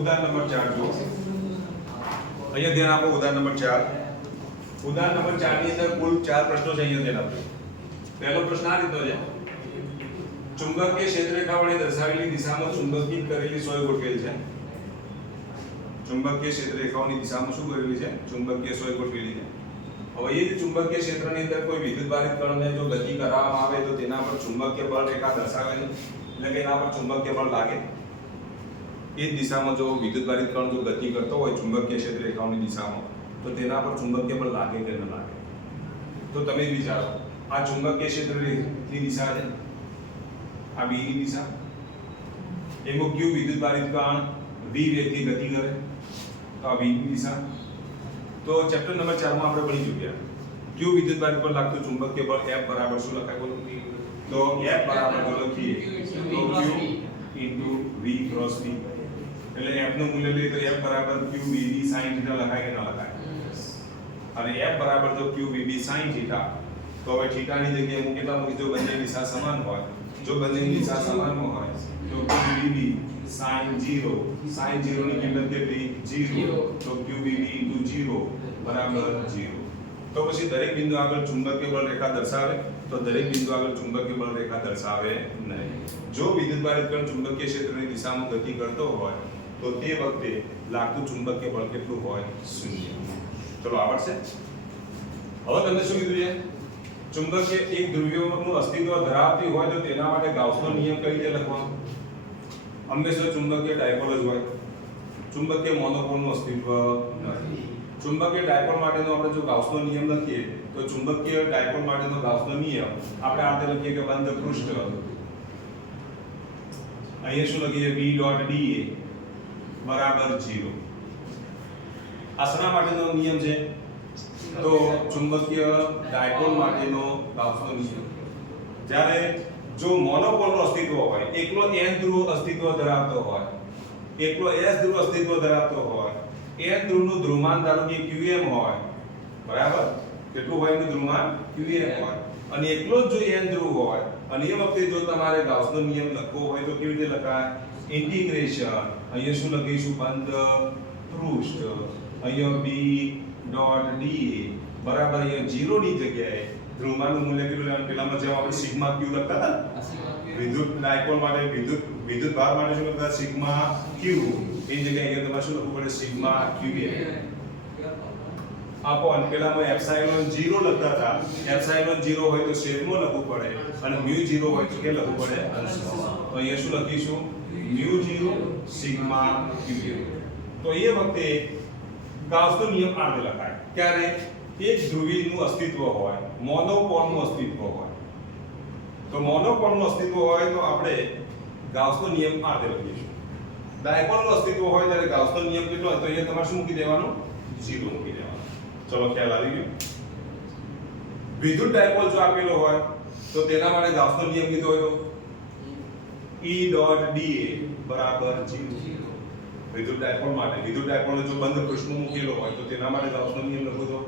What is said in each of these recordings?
ઉદાહરણ નંબર 4 જુઓ. અહીંયા ધ્યાન આપો. ઉદાહરણ નંબર 4. ઉદાહરણ નંબર 4 ની અંદર કુલ 4 પ્રશ્નો છે. અહીંયા ધ્યાન આપજો. પહેલો પ્રશ્ન આ રીતનો છે. ચુંબકીય ક્ષેત્રરેખા વડે દર્શાવેલી દિશામાં ચુંબકિત કરેલી સોય ગોઠવેલ છે. ચુંબકીય ક્ષેત્રરેખાઓની દિશામાં શું કરેલી છે? ચુંબકીય સોય ગોઠવેલી છે. હવે એ ચુંબકીય ક્ષેત્રની અંદર કોઈ વિદ્યુતભારિત કણને જો ગતિ કરાવવામાં આવે તો તેના પર ચુંબકીય બળ રેખા દર્શાવેલી, એટલે કે એના પર ચુંબકીય બળ લાગે. એ જ દિશામાં જો વિદ્યુતભારિત કણ જો ગતિ કરતો હોય ચુંબકીય ક્ષેત્રરેખાઓની દિશામાં, તો તેના પર ચુંબકીય બળ લાગે કે ન લાગે? તો તમે વિચારો, આ ચુંબકીય ક્ષેત્રની દિશા છે, આ b ની દિશા. એમાં q વિદ્યુતભારિત કણ v વેગથી ગતિ કરે, તો આ v ની દિશા. તો ચેપ્ટર નંબર 4 માં આપણે ભણી ચૂક્યા. q વિદ્યુતભારિત પર લાગતું ચુંબકીય બળ F બરાબર શું લખાય બોલો? તો F બરાબર લખીએ તો q v ક્રોસ v. એટલે F નું મૂલ્ય લઈએ તો F બરાબર q v b sin θ લખાય કે ન લખાય? અને F બરાબર તો q v b sin θ. તો હવે θ ની જગ્યાએ મૂકેલા મૂકી, જો બંને દિશા સમાન હોય, જો બંનેની દિશા સમાન હોય તો q v b sin 0 ની કિંમત કેટલી? 0. તો q v b * 0 બરાબર 0. તો પછી દરેક બિંદુ આગળ ચુંબકીય બળ રેખા દર્શાવે, તો દરેક બિંદુ આગળ ચુંબકીય બળ રેખા દર્શાવે નહીં. જો વિદ્યુતભારિત કણ ચુંબકીય ક્ષેત્રની દિશામાં ગતિ કરતો હોય તો તે વખતે લાગતું ચુંબકીય બળ કેટલું હોય? 0. ચલો આવડશે. હવે તમને શું કીધું છે? ચુંબકીય એક ધ્રુવીયનું અસ્તિત્વ ધરાવતી હોય તો તેના માટે ગાઉસનો નિયમ કઈ રીતે લખવાનો? હંમેશા ચુંબકીય ડાયપોલ જ હોય, ચુંબકીય મોનોપોલનું અસ્તિત્વ નથી. ચુંબકીય ડાયપોલ માટેનો આપણે જો ગાઉસનો નિયમ લખીએ તો ચુંબકીય ડાયપોલ માટેનો ગાઉસનો નિયમ આપણે આ રીતે લખીએ કે બંધ પૃષ્ઠ, અહીંયા શું લખીએ? B ડોટ dA બરાબર 0. આ શેના માટેનો નિયમ છે? તો ચુંબકીય ડાયપોલ માટેનો ગાઉસનો નિયમ. જ્યારે જો મોનોપોલનું અસ્તિત્વ હોય, એકલો n ધ્રુવ અસ્તિત્વ ધરાવતો હોય, એકલો s ધ્રુવ અસ્તિત્વ ધરાવતો હોય, n ધ્રુવનું ધ્રુવમાન ધારો કે qm હોય, બરાબર? કેટલું હોય એનું ધ્રુવમાન? qm હોય. અને એકલો જ જો n ધ્રુવ હોય અને એ વખતે જો તમારે ગાઉસનો નિયમ લખવો હોય તો કેવી રીતે લખાય? ઇન્ટિગ્રેશન, અહીંયા શું લખીશું? બંધ પૃષ્ઠ, અહીંયા b ડોટ dA બરાબર અહીંયા 0 ની જગ્યાએ ધ્રુવમાનનું મૂલ્ય કેટલું લેવાનું? પેલામાં જેમ આપણે સિગ્મા q લખતા હતા, વિદ્યુત ડાયપોલ માટે વિદ્યુત ભાર માટે શું લખતા? Sigma q. એ જગ્યાએ અહીંયા તમારે શું લખવું પડે? Sigma qm. આપો અને પેલામાં એપ્સિલોન 0 લખતા હતા, એપ્સિલોન 0 હોય તો છેદમાં લખવું પડે અને મ્યુ 0 હોય તો કે લખવું પડે અંશમાં. તો અહીંયા શું લખીશું? Mu 0 sigma qm. તો એ વખતે ગાઉસનો નિયમ આ રીતે લખાય. ક્યારે? એક ધ્રુવીનું અસ્તિત્વ હોય, મોનોપોલનું અસ્તિત્વ હોય. તો મોનોપોલનું અસ્તિત્વ હોય તો આપણે ગાઉસનો નિયમ આ રીતે લખીશું. ડાયપોલનું અસ્તિત્વ હોય ત્યારે ગાઉસનો નિયમ કેટલો હોય? તો અહીંયા તમારે શું મૂકી દેવાનું? 0 મૂકી દેવાનું. ચલો ખ્યાલ આવી ગયો. વિદ્યુત ડાયપોલ જો આપેલો હોય તો તેના માટે ગાઉસનો નિયમ કીધો હોય તો E ડોટ dA બરાબર 0. વિદ્યુત ડાયપોલ માટે, વિદ્યુત ડાયપોલને જો બંધ પૃષ્ઠમાં મૂકેલો હોય તો તેના માટે ગાઉસનો નિયમ લખો તો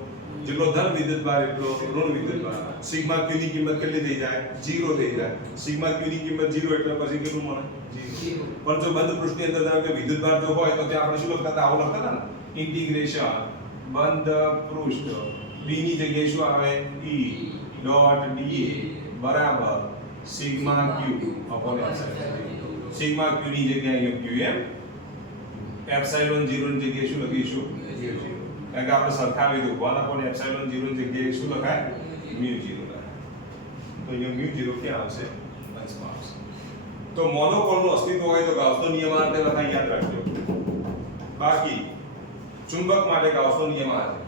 જેટલો ધન વિદ્યુતભાર એટલો ઋણ વિદ્યુતભાર. સિગ્મા q ની કિંમત કેટલી થઈ જાય? 0 થઈ જાય. સિગ્મા q ની કિંમત 0 એટલે પછી કેટલું મળે? 0. પણ જો બંધ પૃષ્ઠની અંદર ધારો કે વિદ્યુતભાર જો હોય તો ત્યાં આપણે શું લખતા હતા? આવું લખતા હતા ને, ઇન્ટિગ્રેશન બંધ પૃષ્ઠ b ની જગ્યાએ શું આવે? E ડોટ dA બરાબર sigma q upon epsilon. Sigma q ની જગ્યાએ qm, એપ્સિલોન 0 ની જગ્યાએ શું લખીશું? 0. કારણ કે આપણે સરખાવી દઉં 1 upon એપ્સિલોન 0 ની જગ્યાએ શું લખાય? મ્યુ 0 લખાય. તો અહીંયા મ્યુ 0 ક્યાં આવશે? અંશમાં આવશે. તો મોનોપોલનું અસ્તિત્વ હોય તો ગાઉસનો નિયમ આ રીતે લખાય, યાદ રાખજો. બાકી ચુંબક માટે ગાઉસનો નિયમ આ છે.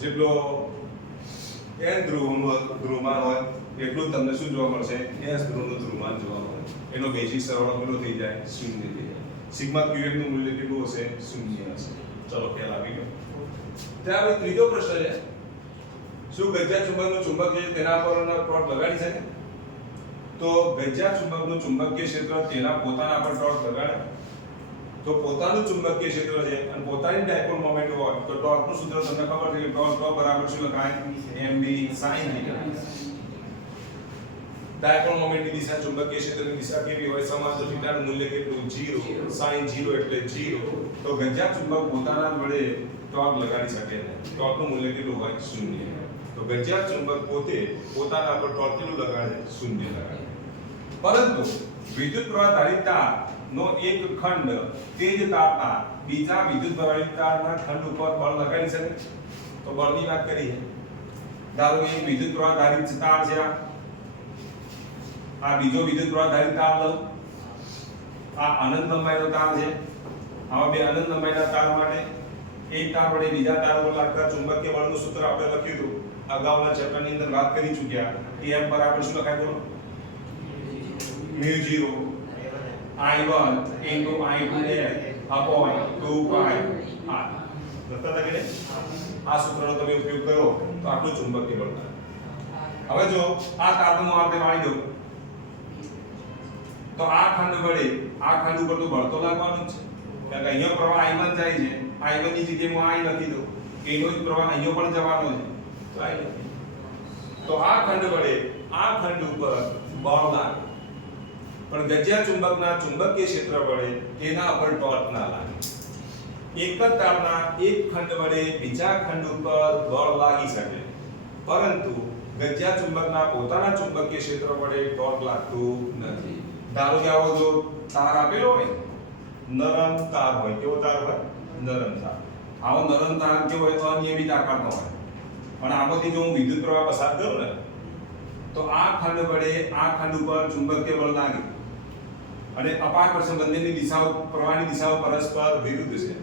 જેટલો n ધ્રુવનું ધ્રુવમાન હોય એટલું જ તમને શું જોવા મળશે? s ધ્રુવનું ધ્રુવમાન જોવા મળે. એનો બેઝિક સરવાળો કેટલો થઈ જાય? 0 થઈ જાય. સિગ્મા qm નું મૂલ્ય કેટલું હશે? 0 હશે. ચલો ખ્યાલ આવી ગયો. ત્યારબાદ ત્રીજો પ્રશ્ન છે, શું ગજ્જા ચુંબકનું ચુંબક છે તેના પર ટોર્ક લગાડી શકે? તો ગજ્જા ચુંબકનું ચુંબકીય ક્ષેત્ર તેના પોતાના પર ટોર્ક લગાડે તો પોતાનું ચુંબકીય ક્ષેત્ર છે અને પોતાની ડાયપોલ મોમેન્ટ હોય તો ટોર્કનું સૂત્ર તમને ખબર છે કે ટોર્ક બરાબર શું લખાય? mb sin θ. ડાયપોલ મોમેન્ટની દિશા ચુંબકીય ક્ષેત્રની દિશા કેવી હોય સમાન તો થીટાનું મૂલ્ય કેટલું 0 sin 0 એટલે 0 તો ગંજા ચુંબક પોતાના વડે ટોર્ક લગાડી શકે નહીં ટોર્કનું મૂલ્ય કેટલું હોય 0 તો ગંજા ચુંબક પોતે પોતાના પર ટોર્ક કેટલું લગાડે 0 લગાડે પરંતુ વિદ્યુત પ્રવાહ ધારિત તાર નો એક ખંડ તેજ તારના બીજા વિદ્યુત પ્રવાહિત તારના ખંડ ઉપર બળ લગાડી શકે તો બળની વાત કરીએ ધારો કે એક વિદ્યુત પ્રવાહ ધારિત તાર છે આ બીજો વિદ્યુત પ્રવાહ ધારિત તાર લો આ અનંત લંબાઈનો તાર છે આવા બે અનંત લંબાઈના તાર માટે એક તાર વડે બીજા તાર પર લાગતા ચુંબકીય બળનું સૂત્ર આપણે લખ્યું હતું અગાઉના ચેપ્ટરની અંદર વાત કરી ચૂક્યા કે F બરાબર શું લખાય બોલો μ0 I1 into I2L upon 2 pi r લખતા હતા કે આ સૂત્રનો તમે ઉપયોગ કરો તો આટલું ચુંબકીય બળ થાય હવે જો આ તારનું આપણે વાળી દો તો આ ખંડ વડે આ ખંડ ઉપર તો બળ તો લાગવાનું જ છે કારણ કે અહીંયા પ્રવાહ I1 જાય છે I1 ની જગ્યાએ હું I લખી દઉં એનો જ પ્રવાહ અહીંયા પણ જવાનો છે તો I લખી તો આ ખંડ વડે આ ખંડ ઉપર બળ લાગે પણ ગજ્યા ચુંબકના ચુંબકીય ક્ષેત્ર વડે તેના પર ટોર્ક ના લાગે એક જ તારના એક ખંડ વડે બીજા ખંડ ઉપર બળ લાગી શકે પરંતુ ગજ્યા ચુંબકના પોતાના ચુંબકીય ક્ષેત્ર વડે ટોર્ક લાગતું નથી ધારો કે આવો જો તાર આપેલો હોય નરમ તાર હોય કેવો તાર હોય નરમ તાર આવો નરમ તાર કેવો હોય અનિયમિત આકારનો હોય અને આમાંથી જો હું વિદ્યુત પ્રવાહ પસાર કરું ને તો આ ખંડ વડે આ ખંડ ઉપર ચુંબકીય બળ લાગે અને અપાકર્ષણ બંનેની દિશાઓ પ્રવાહની દિશાઓ પરસ્પર વિરુદ્ધ છે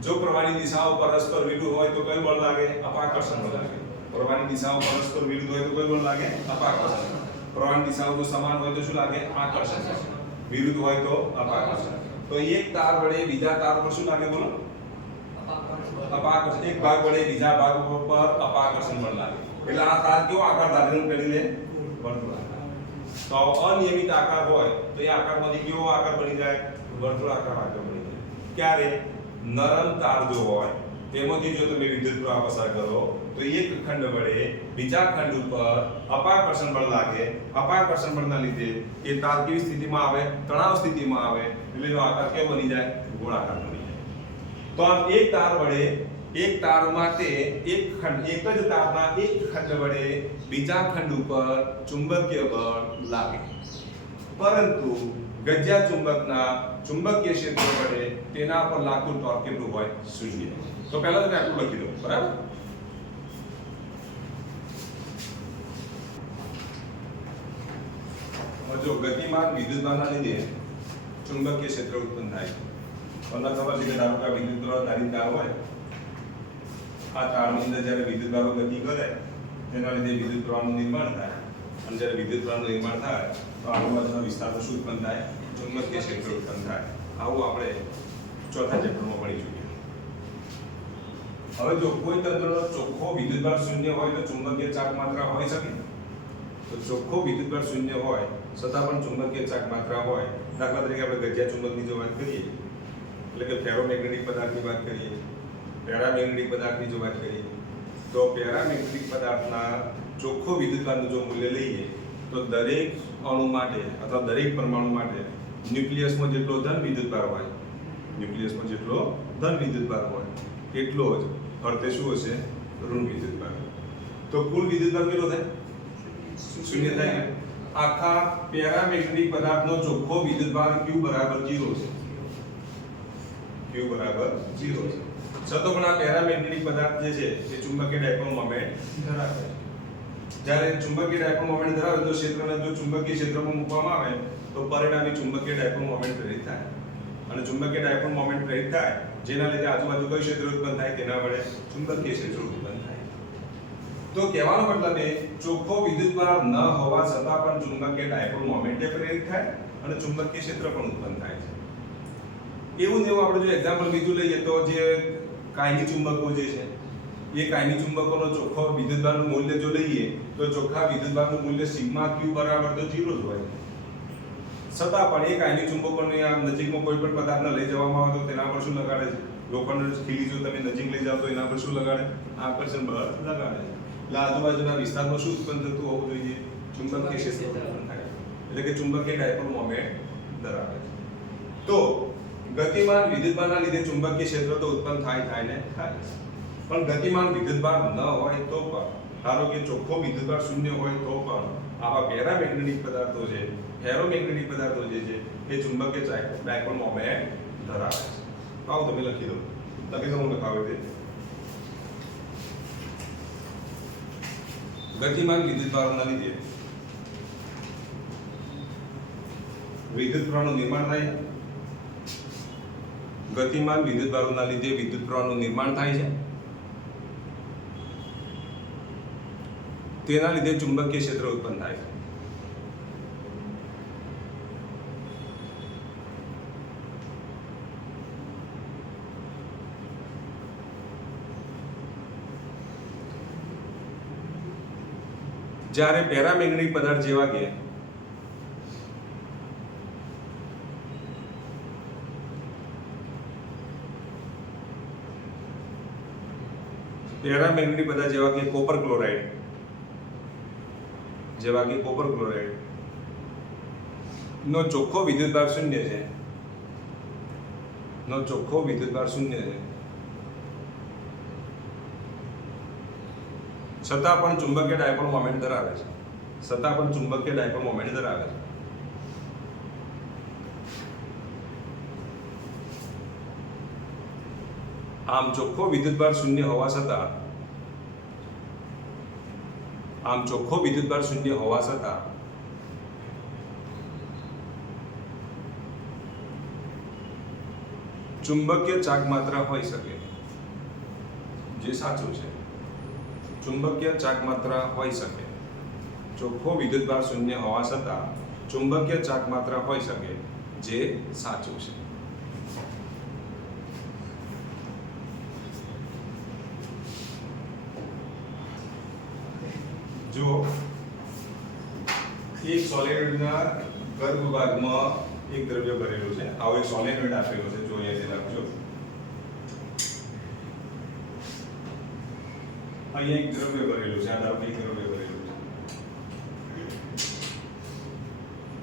જો પ્રવાહની દિશાઓ પરસ્પર વિરુદ્ધ હોય તો કયું બળ લાગે અપાકર્ષણ બળ લાગે પ્રવાહની દિશાઓ પરસ્પર વિરુદ્ધ હોય તો કયું બળ લાગે અપાકર્ષણ પ્રવાહની દિશાઓ જો સમાન હોય તો શું લાગે આકર્ષણ વિરુદ્ધ હોય તો અપાકર્ષણ તો એક તાર વડે બીજા તાર પર શું લાગે બોલો અપાકર્ષણ એક ભાગ વડે બીજા ભાગ પર અપાકર્ષણ બળ લાગે એટલે આ તાર કેવો આકાર ધારણ કરીને વર્તુળ તો અનિયમિત આકાર હોય તો એ આકારમાંથી કેવો આકાર બની જાય વર્તુળાકાર આકાર બની જાય ક્યારે નરમ તાર જો હોય તેમાંથી જો તમે વિદ્યુત પ્રવાહ પસાર કરો તો એક ખંડ વડે બીજા ખંડ ઉપર અપાકર્ષણ બળ લાગે અપાકર્ષણ બળના લીધે એ તાર કેવી સ્થિતિમાં આવે તણાવ સ્થિતિમાં આવે એટલે એનો આકાર કેવો બની જાય ગોળાકાર બની જાય તો આ એક તાર વડે એક તાર માટે એક જ તારના એક ખંડ વડે બીજા ખંડ ઉપર ચુંબકીય બળ લાગે પરંતુ ગજ્યા ચુંબકના ચુંબકીય ક્ષેત્ર વડે તેના પર લાગતું ટોર્ક કેટલું હોય 0 તો પહેલા તમે આટલું લખી દો બરાબર જો ગતિમાન વિદ્યુતભારના લીધે ચુંબકીય ક્ષેત્ર ઉત્પન્ન થાય છે તમને ખબર છે કે ધારો કે વિદ્યુત પ્રવાહ ધારિત તાર હોય આ તારની અંદર જ્યારે વિદ્યુતભારો ગતિ કરે તેના લીધે વિદ્યુત પ્રવાહનું નિર્માણ થાય અને જ્યારે વિદ્યુત પ્રવાહનું નિર્માણ થાય તો આજુબાજુના વિસ્તારમાં શું ઉત્પન્ન થાય ચુંબકીય ક્ષેત્ર ઉત્પન્ન થાય આવું આપણે ચોથા ચેપ્ટરમાં ભણી ચૂક્યા હવે જો કોઈ તંત્રનો ચોખ્ખો વિદ્યુતભાર શૂન્ય હોય તો ચુંબકીય ચાર્જ માત્રા હોઈ શકે તો ચોખ્ખો વિદ્યુતભાર શૂન્ય હોય છતાં પણ ચુંબકીય ચાર્જ માત્રા હોય દાખલા તરીકે આપણે ગજ્યા ચુંબકની જો વાત કરીએ એટલે કે ફેરોમેગ્નેટિક પદાર્થની વાત કરીએ પેરામેગ્નેટિક પદાર્થની જો વાત કરીએ તો પેરામેગ્નેટિક પદાર્થના ચોખ્ખો વિદ્યુતભારનું જો મૂલ્ય લઈએ તો દરેક અણુ માટે અથવા દરેક પરમાણુ માટે ન્યુક્લિયસમાં જેટલો ધન વિદ્યુતભાર હોય ન્યુક્લિયસમાં જેટલો ધન વિદ્યુતભાર હોય એટલો જ ફરતે શું હશે ઋણ વિદ્યુતભાર તો કુલ વિદ્યુતભાર કેટલો થાય શૂન્ય થાય આખા પેરામેગ્નેટિક પદાર્થનો ચોખ્ખો વિદ્યુતભાર Q બરાબર 0 છે Q બરાબર 0 છે છતાં પણ આ પેરામેગ્નેટિક પદાર્થ જે છે એ ચુંબકીય ડાયપોલ મોમેન્ટ ધરાવે છે જ્યારે ચુંબકીય ડાયપોલ મોમેન્ટ ધરાવે તો ક્ષેત્રને જો ચુંબકીય ક્ષેત્રમાં મૂકવામાં આવે તો પરિણામી ચુંબકીય ડાયપોલ મોમેન્ટ પ્રેરિત થાય અને ચુંબકીય ડાયપોલ મોમેન્ટ પ્રેરિત થાય જેના લીધે આજુબાજુ કઈ ક્ષેત્ર ઉત્પન્ન થાય તેના વડે ચુંબકીય ક્ષેત્ર ઉત્પન્ન થાય તો કહેવાનો મતલબ એ ચોખ્ખો વિદ્યુતભાર ન હોવા છતાં પણ ચુંબકીય ડાયપોલ મોમેન્ટ પ્રેરિત થાય અને ચુંબકીય ક્ષેત્ર પણ ઉત્પન્ન થાય છે એવું ને એવું આપણે જો એક્ઝામ્પલ બીજું લઈએ તો જે કાયમી ચુંબકો જે છે એ કાયમી ચુંબકોનો ચોખ્ખો વિદ્યુતભારનું મૂલ્ય જો લઈએ તો ચોખ્ખા વિદ્યુતભારનું મૂલ્ય સિગ્મા Q બરાબર તો 0 જ હોય છતાં પણ એ કાયમી ચુંબકોને આ નજીકમાં કોઈ પણ પદાર્થને લઈ જવામાં આવે તો તેના પર શું લગાડે છે લોખંડની ખીલી જો તમે નજીક લઈ જાવ તો એના પર શું લગાડે આકર્ષણ બળ લગાડે એટલે આજુબાજુના વિસ્તારમાં શું ઉત્પન્ન થતું હોવું જોઈએ ચુંબકીય ક્ષેત્ર ઉત્પન્ન થાય એટલે કે ચુંબકીય ડાયપોલ મોમેન્ટ ધરાવે છે. તો ગતિમાન વિદ્યુતભારના લીધે ચુંબકીય ક્ષેત્ર તો ઉત્પન્ન થાય ને થાય, પણ ગતિમાન વિદ્યુતભાર ન હોય તો પણ, ધારો કે ચોખ્ખો વિદ્યુતભાર શૂન્ય હોય તો પણ આવા પેરામેગ્નેટિક પદાર્થો છે, ફેરોમેગ્નેટિક પદાર્થો જે છે એ ચુંબકીય ડાયપોલ મોમેન્ટ ધરાવે છે. આવો તમે લખી દો, હું લખાવે છે. ગતિમાન વિદ્યુતભારોના લીધે વિદ્યુત પ્રવાહનું નિર્માણ થાય. ગતિમાન વિદ્યુતભારોના લીધે વિદ્યુત પ્રવાહનું નિર્માણ થાય છે. તેના લીધે ચુંબકીય ક્ષેત્ર ઉત્પન્ન થાય છે. જ્યારે પેરામેગ્નેટિક પદાર્થ જેવા કે કોપર ક્લોરાઇડ નો ચોખ્ખો વિદ્યુતભાર શૂન્ય છે, છતાં પણ ચુંબકીય ડાયપોલ મોમેન્ટ ધરાવે છે. આમ ચોખ્ખો વિદ્યુતભાર શૂન્ય હોવા છતાં ચુંબકીય ચાક માત્રા હોઈ શકે, જે સાચું છે. ચુંબકીય ચાક માત્રા હોઈ શકે, ચોખ્ખો વિદ્યુતભાર શૂન્ય હોવા છતાં ચુંબકીય ચાક માત્રા હોઈ શકે, જે સાચું છે. જો એક સોલિનોઇડના ગર્ભ ભાગમાં એક દ્રવ્ય ભરેલું છે, આવો એક સોલિનોઇડ આપેલો છે, જો અહીંયા લખજો. અહીંયા એક દ્રવ્ય ભરેલું છે, આ દ્રવ્ય ભરેલું છે,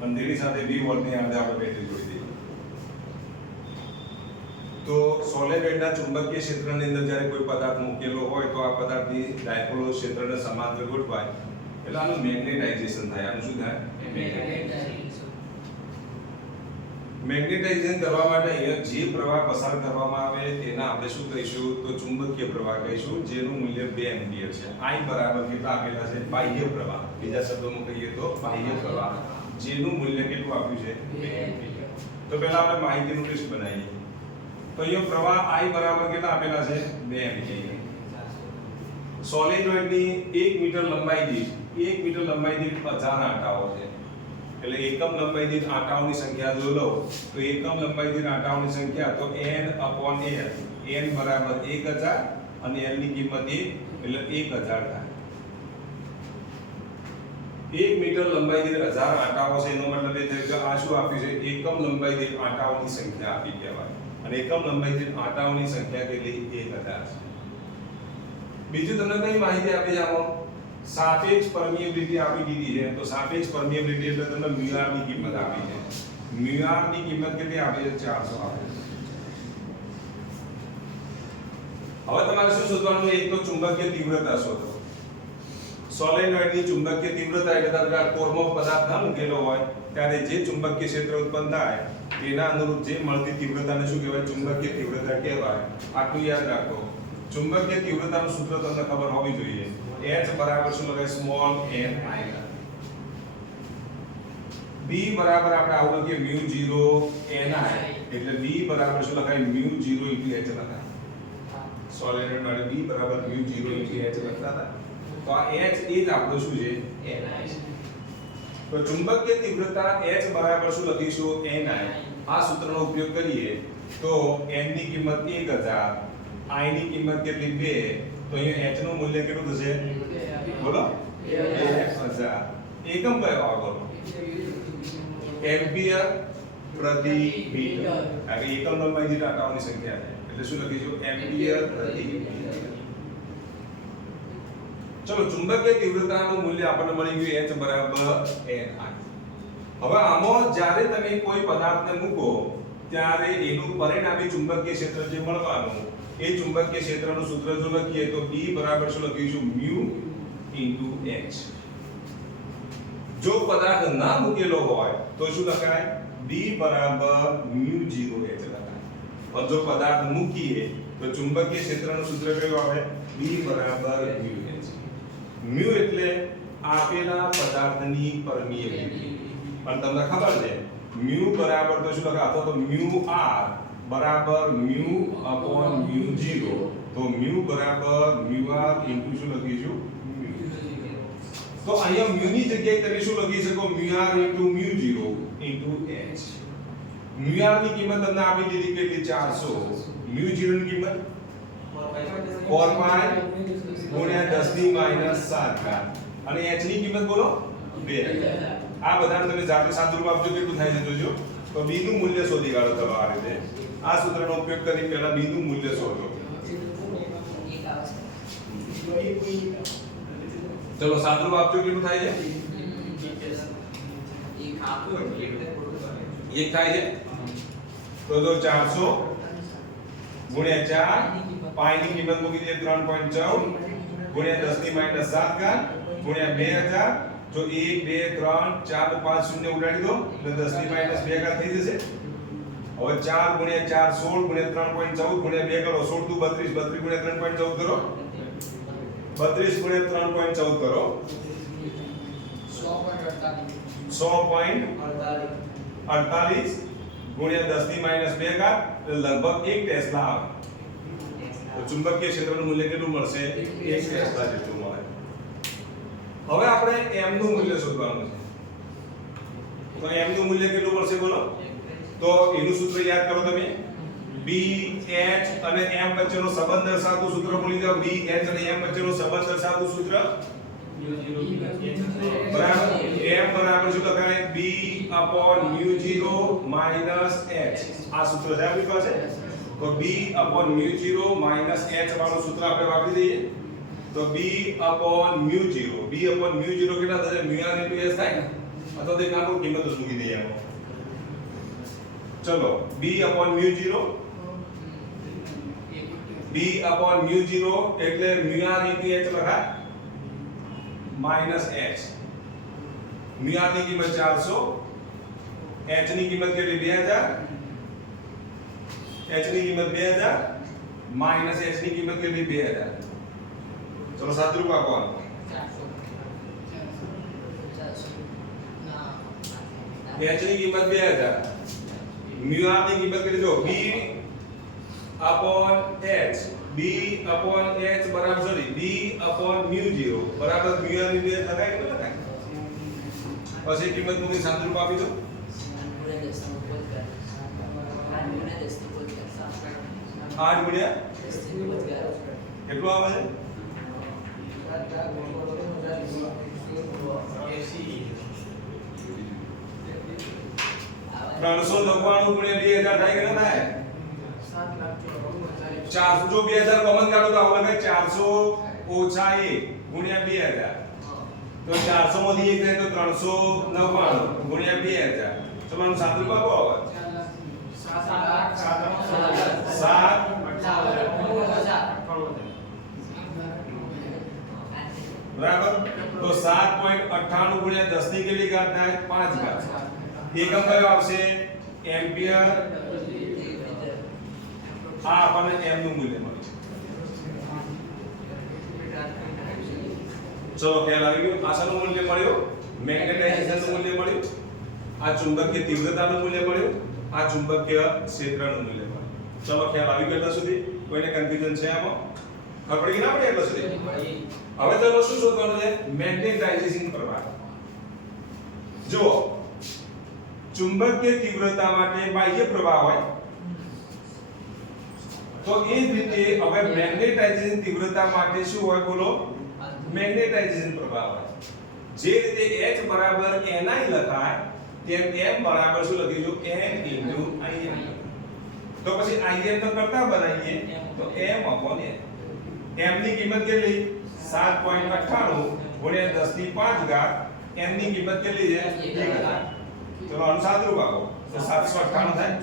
અને તેની સાથે 20 વોલ્ટની આપણે બેટરી જોડી દઈએ. તો સોલિનોઇડના ચુંબકીય ક્ષેત્રની અંદર જ્યારે કોઈ પદાર્થ મૂકેલો હોય તો આ પદાર્થની ડાયપોલ ક્ષેત્રને સમાંતર ગોઠવાય એટલે આનું મેગ્નેટાઇઝેશન થાય. આનું શું થાય? મેગ્નેટાઇઝેશન કરવા માટે અહીંયા જે પ્રવાહ પસાર કરવામાં આવે તેને આપણે શું કહીશું? તો ચુંબકીય પ્રવાહ કહીશું, જેનું મૂલ્ય 2 એમ્પિયર છે. I બરાબર કેટલા આપેલા છે? બાહ્ય પ્રવાહ. બીજા શબ્દોમાં કહીએ તો બાહ્ય પ્રવાહ, જેનું મૂલ્ય કેટલું આપ્યું છે? 2 એમ્પિયર. તો પહેલા આપણે માહિતીનું લિસ્ટ બનાવીએ. તો અહીંયા પ્રવાહ I બરાબર કેટલા આપેલા છે? 2 એમ્પિયર. સોલિનોઇડની 1 મીટર લંબાઈ દીઠ 1000 આંટાઓ છે. એટલે એકમ લંબાઈ દીઠ આંટાઓની સંખ્યા જો લો તો એકમ લંબાઈ દીઠ આંટાઓની સંખ્યા તો n/l, n બરાબર 1000 અને l ની કિંમત 1 એટલે 1000 થાય. 1 મીટર લંબાઈ દીઠ 1000 આંટાઓ છે, એનો મતલબ એ થયો કે આ શું આપ્યું છે? એકમ લંબાઈ દીઠ આંટાઓની સંખ્યા આપી કહેવાય. અને એકમ લંબાઈ દીઠ આંટાઓની સંખ્યા કેટલી? 1000 છે. બીજું તમને કઈ માહિતી આપી છે આમાં? સાપેક્ષ પરમિએબિલિટી આપી દીધી છે. તો સાપેક્ષ પરમિએબિલિટી એટલે તમને મ્યુઆર ની કિંમત આપી છે. મ્યુઆર ની કિંમત કેટલી આપી છે? 400 આપી છે. હવે તમારે શું શોધવાનું? એક તો ચુંબકીય તીવ્રતા શોધો. સોલેનોઇડની ચુંબકીય તીવ્રતા એટલે કે કોરમાં પદાર્થ ના મૂકેલો હોય ત્યારે જે ચુંબકીય ક્ષેત્ર ઉત્પન્ન થાય તેના અનુરૂપ જે મળતી તીવ્રતાને શું કહેવાય? ચુંબકીય તીવ્રતા કહેવાય. આટલું યાદ રાખો. ચુંબકીય તીવ્રતાનું સૂત્ર તમને ખબર હોવી જોઈએ. H બરાબર શું લખાય? Small n I. B બરાબર આપણે આવું લખીએ μ0 ni, એટલે B બરાબર શું લખાય? μ0 * h લખાય. સોલિનોઇડ માટે B બરાબર μ0 * h લખતા હતા. તો આ h એ જ આપણો શું છે? ni. તો ચુંબકીય તીવ્રતા h બરાબર શું લખીશું? ni. આ સૂત્રનો ઉપયોગ કરીએ તો n ની કિંમત 1000, I ની કિંમત કેટલી? 2. તો અહીંયા h નું મૂલ્ય કેટલું થશે? બોલો 2000. એકમ કયો આગળ? એમ્પિયર પ્રતિ મીટર. આ એકમ લંબાઈ દીઠ આંટાઓની સંખ્યા છે એટલે શું લખીશું? એમ્પિયર પ્રતિ મીટર. ચલો, ચુંબકીય તીવ્રતાનું મૂલ્ય આપણને મળી ગયું h બરાબર ni. હવે આમાં જ્યારે તમે કોઈ પદાર્થને મૂકો ત્યારે એનું પરિણામી ચુંબકીય ક્ષેત્ર જે મળવાનું એ ચુંબકીય ક્ષેત્રનું સૂત્ર જો લખીએ તો B બરાબર શું લખીશું mu h. જો પદાર્થ ના મૂકેલો હોય તો શું લખાય B બરાબર mu0 h લખાય. और જો પદાર્થ મૂકીએ તો ચુંબકીય ક્ષેત્રનું સૂત્ર કયું આવે B બરાબર mu h. mu એટલે આપેલા પદાર્થની પરમિએબિલિટી. પણ તમને ખબર છે mu બરાબર તો શું લખાય અથવા તો mu r બરાબર mu upon mu0 તો mu બરાબર mu r into શું લખીશું તો અહીંયા mu ની જગ્યાએ તમે શું લખી શકો mu r into mu0 into h. mu r ની કિંમત તમને આપી દીધી કેટલી 400 mu0 ની કિંમત 4 pi ગુણ્યા 10 ની -7 ઘાત અને h ની કિંમત બોલો 2. આ બધાને તમે જાતે સાદુરૂપ આપજો કેટલું થાય છે જોજો. તો b નું મૂલ્ય શોધી કાઢો તમે આ રીતે. આ સૂત્રનો ઉપયોગ કરી પહેલા b નું મૂલ્ય શોધો. ચલો સાદુરૂપ આપજો કેટલું થાય છે? 1 થાય છે. તો જો 400 ગુણ્યા 4 પાઈ ની કિંમત મૂકી દે 3.14 ગુણ્યા 10 ની -7 ઘાત ગુણ્યા 2000 જો 1 2 3 4 5 શૂન્ય ઉડાડી દો એટલે 10 ની -2 ઘાત થઈ જશે. હવે 4 ગુણ્યા 4 16 ગુણ્યા 3.14 ગુણ્યા 2 કરો 16 દુ 32 32 ગુણ્યા 3.14 કરો 32 ગુણ્યા 3.14 કરો 100.48 ગુણ્યા 10 ની -2 ઘાત એટલે લગભગ 1 ટેસ્લા આવે. તો ચુંબકીય ક્ષેત્રનું મૂલ્ય કેટલું મળશે 1 ટેસ્લા જેટલું મળે. હવે આપણે m નું મૂલ્ય શોધવાનું છે. તો m નું મૂલ્ય કેટલું મળશે બોલો? તો એનું સૂત્ર યાદ કરો તમે b h અને m વચ્ચેનો સંબંધ દર્શાવતું સૂત્ર ભૂલી જાઓ. b h અને m વચ્ચેનો સંબંધ દર્શાવતું સૂત્ર બરાબર m બરાબર શું લખાય b upon mu0 minus h. આ સૂત્ર છે આપણી પાસે. તો b upon mu0 minus h વાળું સૂત્ર આપણે વાપરી દઈએ. તો b upon mu0 કેટલા થશે mu r into s થાય અથવા તો એક નાનું કિંમત જ મૂકી દઈએ આમાં. ચલો b upon mu0 એટલે mu r into h લખાય minus h. mu r ની કિંમત 400 h ની કિંમત કેટલી 2000 h ની કિંમત 2000 minus h ની કિંમત કેટલી 2000. चलो सादरूप आपको h ની કિંમત 2000 mu r ની કિંમત કેટલી જો b upon h બરાબર સોરી b upon mu0 બરાબર mu r ની બે લખાય કે લખાય પછી કિંમત મૂકી સાદરૂપ આપી દો 8 ગુણ્યા કેટલું આવે છે 399 ગુણ્યા 2000 થાય કે ના થાય 400 જો 2000 કોમન કાઢો તો આવું લખાય 400 ઓછા 1 ગુણ્યા 2000 તો 400 માંથી 1 થાય તો 399 ગુણ્યા 2000 તમારું સાદરૂપ આપો હવે 7 બરાબર તો 7.98 ગુણ્યા 10 ની કેટલી ઘાત થાય 5 ઘાત. એકમ કયો આવશે એમ્પિયર. આ આપણને m નું મૂલ્ય મળ્યું. ચલો ખ્યાલ આવી ગયો. આશાનું મૂલ્ય મળ્યું, મેગ્નેટાઇઝેશનનું મૂલ્ય મળ્યું, આ ચુંબકીય તીવ્રતાનું મૂલ્ય મળ્યું, આ ચુંબકીય ક્ષેત્રનું મૂલ્ય મળ્યું. ચલો ખ્યાલ આવી ગયો એટલા સુધી? કોઈને કન્ફ્યુઝન છે આમાં? ખબર પડી કે ના પડી એટલા સુધી? હવે તો શું શોધવાનું છે? મેગ્નેટાઇઝેશન પ્રવાહ. જો ચુંબકીય તીવ્રતા માટે બાહ્ય પ્રવાહ હોય તો એ જ રીતે હવે મેગ્નેટાઇઝેશન તીવ્રતા માટે શું હોય બોલો? મેગ્નેટાઇઝેશન પ્રવાહ હોય. જે રીતે h બરાબર ni લખાય તેમ m બરાબર શું લખીશું? n into im. તો પછી im તો કરતા બનાવીએ તો m upon n. m ની કિંમત કેટલી? 7.98 ગુણ્યા 10 ની 5 ઘાત. n ની કિંમત કેટલી છે? 1000. ચલો આનું સાદુરૂપ આપો તો 798 થાય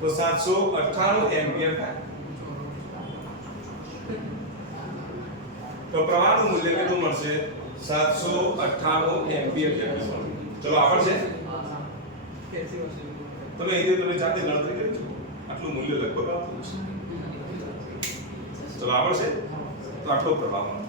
તો 798 એમ્પિયર થાય તો પ્રવાહનું મૂલ્ય કેટલું મળશે 798 એમ્પિયર જેટલું મળશે ચલો આગળ છે તમે તમે જાતે ગણતરી કરી શકો આટલું મૂલ્ય લગભગ આવતું હશે ચલો આગળ છે તો આટલો પ્રવાહ મળે